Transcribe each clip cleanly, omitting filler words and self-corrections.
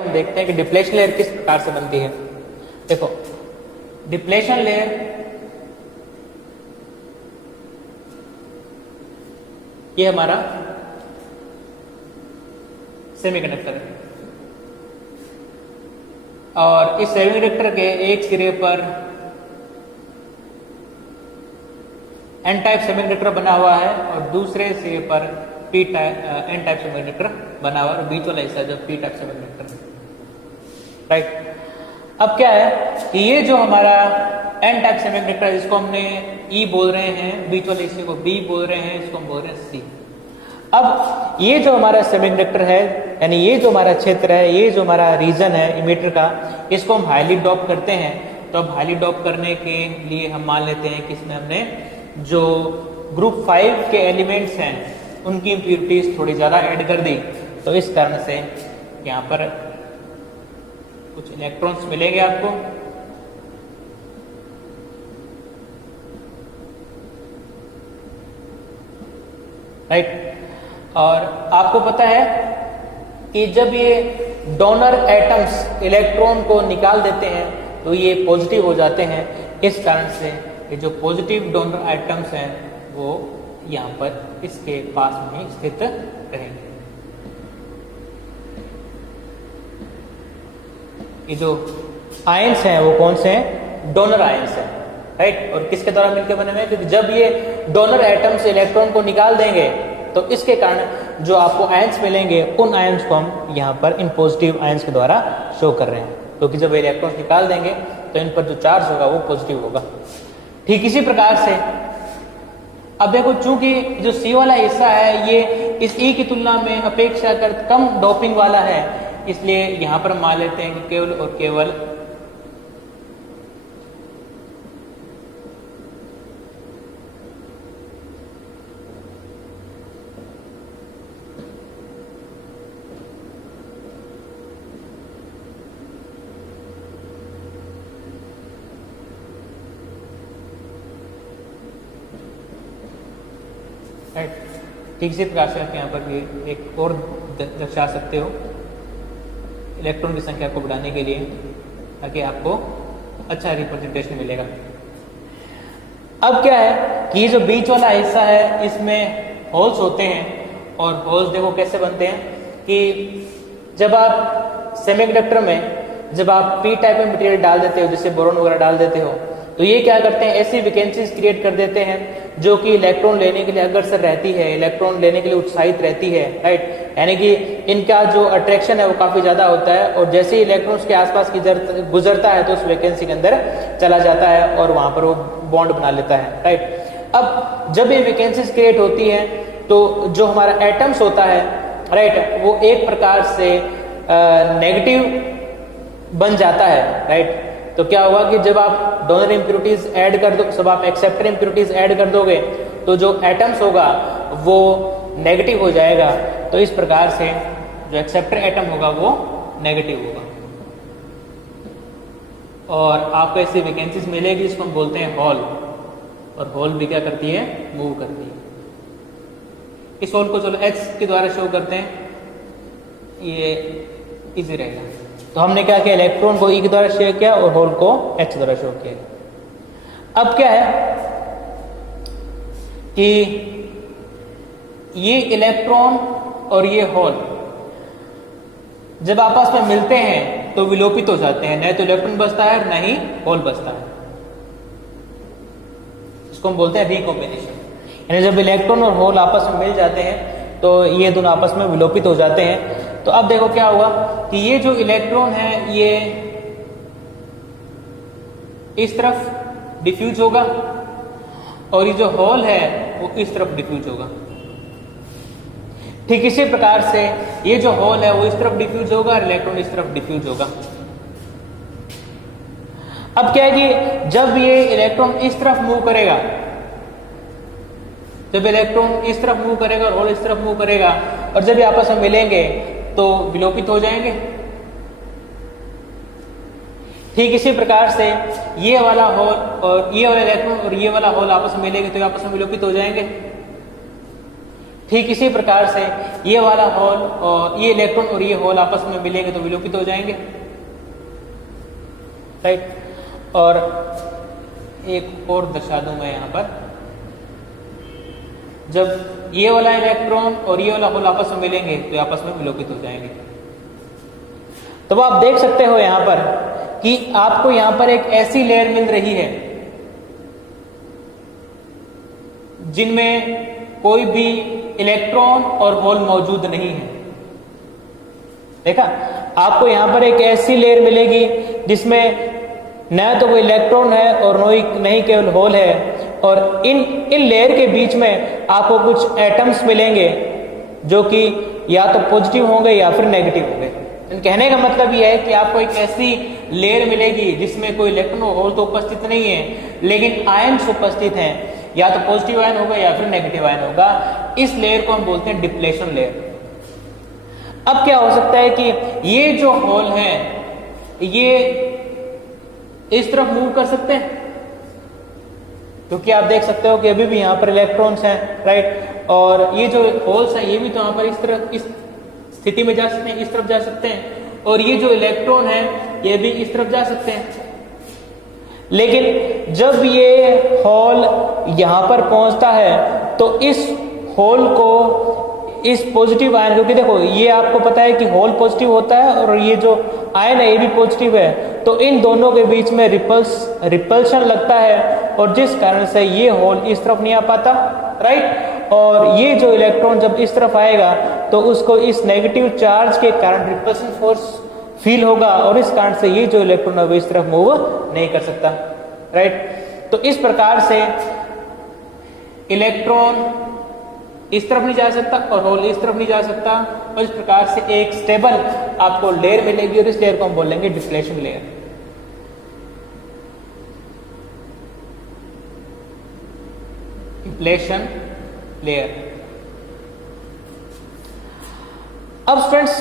हम देखते हैं कि डिप्लेशन लेयर किस प्रकार से बनती है। देखो, डिप्लेशन लेयर ये हमारा सेमीकंडक्टर है और इस सेमीकंडक्टर के एक सिरे पर एन टाइप सेमीकंडक्टर बना हुआ है और दूसरे सिरे पर P type N type semiconductor बना हुआ है और बीच वाला हिस्सा जो पी टाइप सेमीकंडक्टर है। राइट, अब क्या है कि ये जो हमारा एन टाइप सेमीकंडक्टर है जिसको हमने ई बोल रहे हैं, बीच वाले हिस्से को बी बोल रहे हैं, इसको हम बोल रहे हैं सी। अब ये जो हमारा सेमीकंडक्टर है, यानी ये जो हमारा क्षेत्र है, ये जो हमारा रीजन है इमीटर का, इसको हम हाईली डॉप करते हैं। तो अब हाईली डॉप करने के लिए हम मान लेते हैं कि इसमें हमने जो ग्रुप 5 के एलिमेंट्स हैं उनकी इम्प्योरिटीज थोड़ी ज्यादा ऐड कर दी। तो इस कारण से यहाँ पर कुछ इलेक्ट्रॉन्स मिलेंगे आपको। राइट, और आपको पता है कि जब ये डोनर एटम्स इलेक्ट्रॉन को निकाल देते हैं तो ये पॉजिटिव हो जाते हैं। इस कारण से ये जो पॉजिटिव डोनर एटम्स हैं वो यहाँ पर इसके पास में स्थित रहेंगे। ये जो आयंस हैं वो कौन से हैं? डोनर आयंस हैं। राइट, और किसके द्वारा मिलकर बने हुए हैं? क्योंकि जब ये डोनर एटम्स इलेक्ट्रॉन को निकाल देंगे तो इसके कारण जो आपको आयंस मिलेंगे उन आयंस को हम यहाँ पर इन पॉजिटिव आयंस के द्वारा शो कर रहे हैं, क्योंकि जब इलेक्ट्रॉन निकाल देंगे तो इन पर जो चार्ज होगा वो पॉजिटिव होगा। ठीक इसी प्रकार से अब देखो, चूंकि जो सी वाला हिस्सा है ये इस ई की तुलना में अपेक्षाकृत कम डोपिंग वाला है, इसलिए यहां पर मान लेते हैं कि केवल और केवल ठीक इसी प्रकार से आप यहाँ पर भी एक और दर्शा सकते हो इलेक्ट्रॉन की संख्या को बढ़ाने के लिए, ताकि आपको अच्छा रिप्रेजेंटेशन मिलेगा। अब क्या है कि ये जो बीच वाला हिस्सा है इसमें होल्स होते हैं, और होल्स देखो कैसे बनते हैं कि जब आप सेमीकंडक्टर में जब आप पी टाइप में मटेरियल डाल देते हो, जैसे बोरॉन वगैरह डाल देते हो, तो ये क्या करते हैं, ऐसी वैकेंसीज क्रिएट कर देते हैं जो कि इलेक्ट्रॉन लेने के लिए अग्रसर रहती है, इलेक्ट्रॉन लेने के लिए उत्साहित रहती है। राइट, यानी कि इनका जो अट्रैक्शन है वो काफी ज्यादा होता है, और जैसे ही इलेक्ट्रॉन्स के आसपास की गुजरता है तो उस वैकेंसी के अंदर चला जाता है और वहां पर वो बॉन्ड बना लेता है। राइट, अब जब ये वैकेंसीज क्रिएट होती है तो जो हमारा एटम्स होता है, राइट, वो एक प्रकार से नेगेटिव बन जाता है। राइट, तो क्या होगा कि जब आप डोनर इम्प्योरिटीज ऐड कर दो, जब आप एक्सेप्टर इम्प्योरिटीज ऐड कर दोगे तो जो एटम्स होगा वो नेगेटिव हो जाएगा। तो इस प्रकार से जो एक्सेप्टर एटम होगा वो नेगेटिव होगा, और आपको ऐसी वैकेंसीज मिलेगी जिसको हम बोलते हैं हॉल, और हॉल भी क्या करती है, मूव करती है। इस हॉल को चलो H के द्वारा शो करते हैं, ये इजी रहेगा। तो हमने क्या किया, इलेक्ट्रॉन को ई के द्वारा शेयर किया और होल को H द्वारा शो किया। अब क्या है कि ये इलेक्ट्रॉन और ये होल जब आपस में मिलते हैं तो विलोपित हो जाते हैं, न तो इलेक्ट्रॉन बचता है न ही होल बचता है। इसको हम बोलते हैं रिकॉम्बिनेशन। यानी जब इलेक्ट्रॉन और होल आपस में मिल जाते हैं तो ये दोनों आपस में विलोपित हो जाते हैं। तो अब देखो क्या हुआ कि ये जो इलेक्ट्रॉन है ये इस तरफ डिफ्यूज होगा और ये जो होल है वो इस तरफ डिफ्यूज होगा। ठीक इसी प्रकार से ये जो होल है वो इस तरफ डिफ्यूज होगा और इलेक्ट्रॉन इस तरफ डिफ्यूज होगा। अब क्या है कि जब ये इलेक्ट्रॉन इस तरफ मूव करेगा, जब इलेक्ट्रॉन इस तरफ मूव करेगा और होल इस तरफ मूव करेगा, और जब ये आपस में मिलेंगे तो विलोपित हो जाएंगे। ठीक इसी प्रकार से ये वाला होल और ये वाला इलेक्ट्रॉन और ये वाला होल आपस में मिलेंगे तो ये आपस में विलोपित हो जाएंगे। ठीक इसी प्रकार से ये वाला होल और ये इलेक्ट्रॉन और ये होल आपस में मिलेंगे तो विलोपित हो जाएंगे, राइट। और एक और दर्शा दूं मैं यहां पर, जब ये वाला इलेक्ट्रॉन और ये वाला होल आपस में मिलेंगे तो आपस में विलोपित हो जाएंगे। तो आप देख सकते हो यहां पर कि आपको यहां पर एक ऐसी लेयर मिल रही है जिनमें कोई भी इलेक्ट्रॉन और होल मौजूद नहीं है। देखा, आपको यहां पर एक ऐसी लेयर मिलेगी जिसमें न तो कोई इलेक्ट्रॉन है और नहीं केवल होल है, और इन लेयर के बीच में आपको कुछ एटम्स मिलेंगे जो कि या तो पॉजिटिव होंगे या फिर नेगेटिव होंगे। कहने का मतलब यह है कि आपको एक ऐसी लेयर मिलेगी जिसमें कोई इलेक्ट्रॉन और होल तो उपस्थित नहीं है लेकिन आयन्स उपस्थित हैं, या तो पॉजिटिव आयन होगा या फिर नेगेटिव आयन होगा। इस लेयर को हम बोलते हैं डिप्लेशन लेयर। अब क्या हो सकता है कि ये जो होल है ये इस तरफ मूव कर सकते हैं, क्योंकि आप देख सकते हो कि अभी भी यहां पर इलेक्ट्रॉन्स हैं, राइट। और ये जो होल्स हैं ये भी तो यहां पर इस तरफ इस स्थिति में जा सकते हैं, इस तरफ जा सकते हैं, और ये जो इलेक्ट्रॉन है ये भी इस तरफ जा सकते हैं। लेकिन जब ये होल यहां पर पहुंचता है तो इस होल को इस पॉजिटिव आयन, क्योंकि देखो ये आपको पता है कि होल पॉजिटिव होता है और ये जो आयन है ये भी पॉजिटिव है, तो इन दोनों के बीच में रिपल्शन लगता है और जिस कारण से ये होल इस तरफ नहीं आ पाता, राइट। और ये जो इलेक्ट्रॉन जब इस तरफ आएगा तो उसको इस नेगेटिव चार्ज के कारण रिपल्शन फोर्स फील होगा और इस कारण से ये जो इलेक्ट्रॉन है वो इस तरफ मूव नहीं कर सकता, राइट। तो इस प्रकार से इलेक्ट्रॉन इस तरफ नहीं जा सकता और होल इस तरफ नहीं जा सकता, और इस प्रकार से एक स्टेबल आपको लेयर मिलेगी और इस लेयर को हम बोलेंगे डिप्लेशन लेयर। Depletion layer. अब स्टूडेंट्स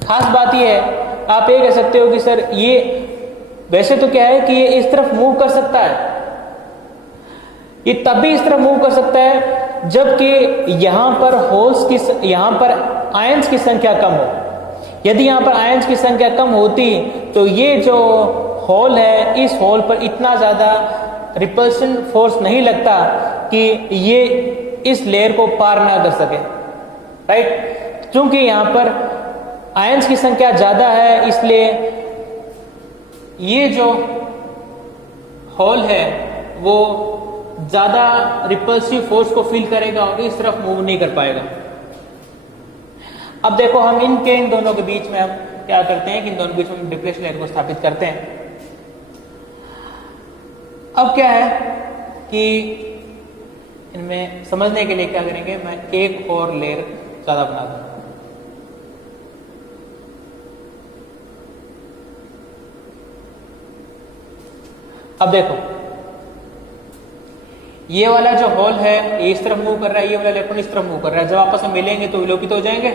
खास बात यह है, आप ये कह सकते हो कि सर ये वैसे तो क्या है कि ये इस तरफ मूव कर सकता है, ये तब भी इस तरफ मूव कर सकता है जबकि यहां पर यहां पर आयंस की संख्या कम हो। यदि यहां पर आयंस की संख्या कम होती तो ये जो होल है इस होल पर इतना ज्यादा रिपल्शन फोर्स नहीं लगता कि ये इस लेयर को पार ना कर सके, राइट। क्योंकि यहां पर आयंस की संख्या ज्यादा है इसलिए ये जो होल है वो ज्यादा रिपल्सिव फोर्स को फील करेगा और इस तरफ मूव नहीं कर पाएगा। अब देखो हम इन दोनों के बीच में हम क्या करते हैं कि इन दोनों के बीच में डिप्लेशन लेयर को स्थापित करते हैं। अब क्या है कि इनमें समझने के लिए क्या करेंगे, मैं एक और लेयर ज्यादा बना दूंगा। अब देखो ये वाला जो होल है ये इस तरफ मूव कर रहा है, ये वाला इलेक्ट्रॉन इस तरफ मूव कर रहा है। जब आपस में मिलेंगे तो विलोपित हो जाएंगे।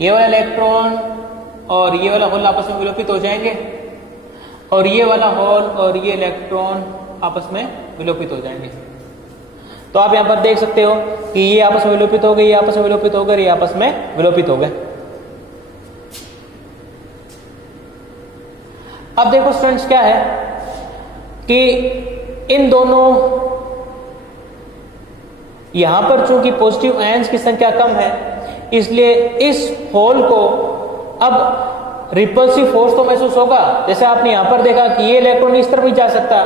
ये वाला इलेक्ट्रॉन और ये वाला होल आपस में विलोपित हो जाएंगे और ये वाला होल और ये इलेक्ट्रॉन आपस में विलोपित हो जाएंगे। तो आप यहां पर देख सकते हो कि ये आपस में विलोपित हो गए, ये आपस में विलोपित हो गए, ये आपस में विलोपित हो गए। अब देखो स्टूडेंट्स क्या है कि इन दोनों यहां पर चूंकि पॉजिटिव आयंस की संख्या कम है इसलिए इस होल को अब रिपल्सिव फोर्स तो महसूस होगा। जैसे आपने यहां पर देखा कि ये इलेक्ट्रॉन इस तरफ भी जा सकता,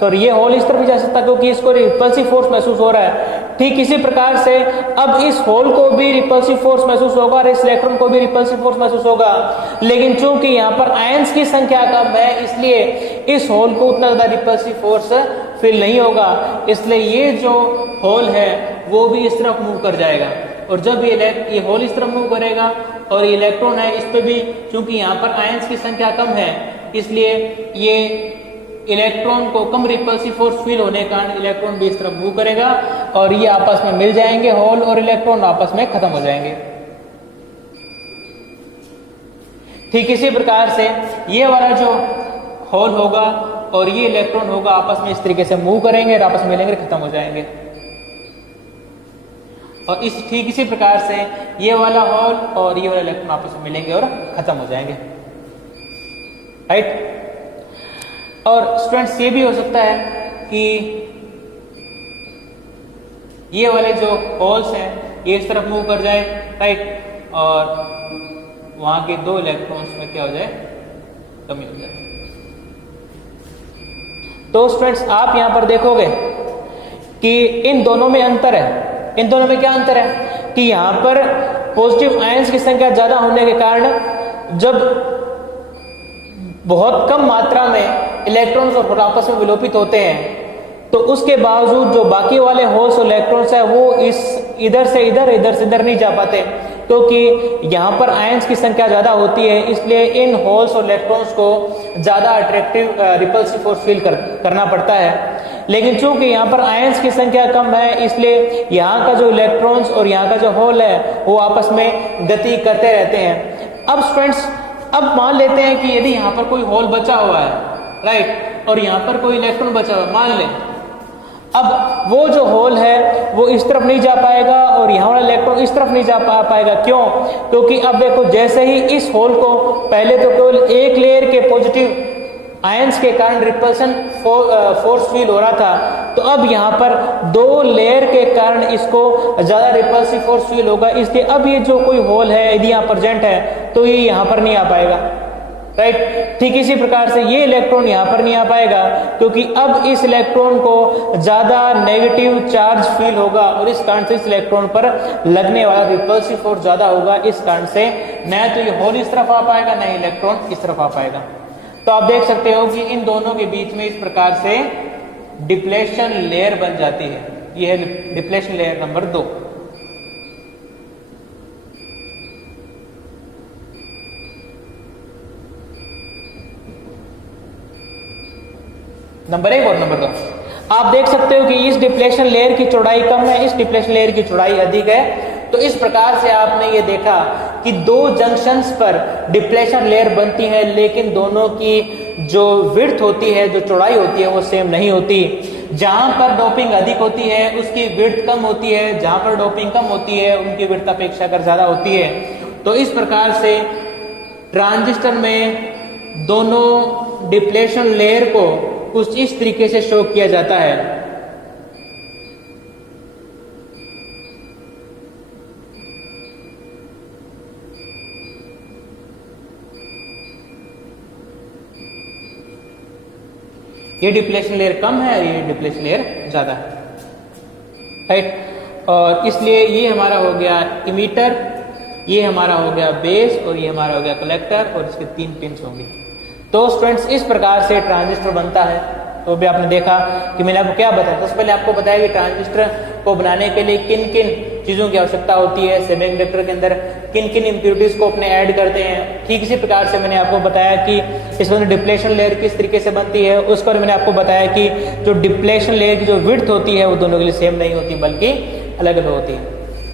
सॉरी ये होल इस तरफ भी जा सकता क्योंकि इसको रिपल्सिव फोर्स महसूस हो रहा है। ठीक इसी प्रकार से अब इस होल को भी रिपल्सिव फोर्स महसूस होगा और इस इलेक्ट्रॉन को भी रिपल्सिव फोर्स महसूस होगा, लेकिन चूंकि यहां पर आयंस की संख्या कम है इसलिए इस होल को उतना ज्यादा रिपल्सिव फोर्स फील नहीं होगा। इसलिए ये जो होल है वो भी इस तरफ मूव कर जाएगा और जब ये होल इस तरफ मूव करेगा और ये इलेक्ट्रॉन है इस पे भी चूंकि यहाँ पर आयंस की संख्या कम है इसलिए ये इलेक्ट्रॉन को कम रिपल्सिव फोर्स फील होने के कारण इलेक्ट्रॉन भी इस तरफ मूव करेगा और ये आपस में मिल जाएंगे, होल और इलेक्ट्रॉन आपस में खत्म हो जाएंगे। ठीक इसी प्रकार से ये वाला जो होल होगा और ये इलेक्ट्रॉन होगा आपस में इस तरीके से मूव करेंगे और आपस में मिलेंगे, खत्म हो जाएंगे। और इस ठीक इसी प्रकार से ये वाला होल और ये वाला इलेक्ट्रॉन आपस में मिलेंगे और खत्म हो जाएंगे, राइट। और स्टूडेंट्स ये भी हो सकता है कि ये वाले जो होल्स हैं ये इस तरफ मूव कर जाए, राइट, और वहां के दो इलेक्ट्रॉन्स में क्या हो जाए, कमी हो जाए। तो स्टूडेंट्स आप यहां पर देखोगे कि इन दोनों में अंतर है। इन दोनों में क्या अंतर है कि यहां पर पॉजिटिव आयंस की संख्या ज्यादा होने के कारण जब बहुत कम मात्रा में इलेक्ट्रॉन्स और प्रोटॉन आपस में विलोपित होते हैं तो उसके बावजूद जो बाकी वाले होल्स और इलेक्ट्रॉन्स है वो इधर से इधर नहीं जा पाते, क्योंकि यहाँ पर आयंस की संख्या ज्यादा होती है, इसलिए इन होल्स और इलेक्ट्रॉन्स को ज्यादा अट्रैक्टिव रिपल्सिव फोर्स फील करना पड़ता है। लेकिन चूंकि यहाँ पर आयंस की संख्या कम है इसलिए यहाँ का जो इलेक्ट्रॉन्स और यहाँ का जो होल है वो आपस में गति करते रहते हैं। अब स्टूडेंट्स अब मान लेते हैं कि यदि यहाँ पर कोई होल बचा हुआ है, राइट, और यहाँ पर कोई इलेक्ट्रॉन बचा हुआ है, मान लें अब वो जो होल है वो इस तरफ नहीं जा पाएगा और यहाँ वाला इलेक्ट्रॉन इस तरफ नहीं जा पाएगा। क्यों? क्योंकि अब देखो जैसे ही इस होल को पहले तो केवल एक लेयर के पॉजिटिव आयंस के कारण रिपल्सन फोर्स फील हो रहा था, तो अब यहाँ पर दो लेयर के कारण इसको ज्यादा रिपल्सिव फोर्स फील होगा, इसलिए अब ये जो कोई होल है यदि यहाँ प्रेजेंट है तो ये यहाँ पर नहीं आ पाएगा, राइट। ठीक इसी प्रकार से ये इलेक्ट्रॉन यहाँ पर नहीं आ पाएगा क्योंकि अब इस इलेक्ट्रॉन को ज्यादा नेगेटिव चार्ज फील होगा और इस कारण से इस इलेक्ट्रॉन पर लगने वाला रिपल्सिव फोर्स ज्यादा होगा। इस कारण से न तो ये होल इस तरफ आ पाएगा न इलेक्ट्रॉन इस तरफ आ पाएगा। तो आप देख सकते हो कि इन दोनों के बीच में इस प्रकार से डिप्लेशन लेयर बन जाती है। यह है डिप्लेशन लेयर नंबर 2। नंबर 1 और नंबर 2 आप देख सकते हो कि इस डिप्लेशन लेयर की चौड़ाई कम है, इस डिप्लेशन लेयर की चौड़ाई अधिक है। तो इस प्रकार से आपने ये देखा कि दो जंक्शंस पर डिप्लेशन लेयर बनती है, लेकिन दोनों की जो विड्थ होती है, जो चौड़ाई होती है वो सेम नहीं होती। जहां पर डोपिंग अधिक होती है उसकी विड्थ कम होती है, जहां पर डोपिंग कम होती है उनकी विड्थ अपेक्षाकृत ज्यादा होती है। तो इस प्रकार से ट्रांजिस्टर में दोनों डिप्लेशन लेयर को कुछ इस तरीके से शो किया जाता है। ये डिप्लेशन लेयर कम है, ये डिप्लेशन लेयर ज्यादा है, राइट। और इसलिए ये हमारा हो गया इमीटर, ये हमारा हो गया बेस और ये हमारा हो गया कलेक्टर और इसके 3 पिन्स होंगे। तो स्टूडेंट्स इस प्रकार से ट्रांजिस्टर बनता है। तो भी आपने देखा कि मैंने आपको क्या बताया, सबसे पहले आपको बताया कि ट्रांजिस्टर को बनाने के लिए किन किन चीजों की आवश्यकता होती है, सेमीकंडक्टर के अंदर किन किन इंप्योरिटीज को अपने ऐड करते हैं। ठीक इसी प्रकार से मैंने आपको बताया कि इसके अंदर डिप्लेशन लेयर किस तरीके से बनती है। उस पर मैंने आपको बताया कि जो डिप्लेशन लेयर की जो विड्थ होती है वो दोनों के लिए सेम नहीं होती बल्कि अलग अलग होती है।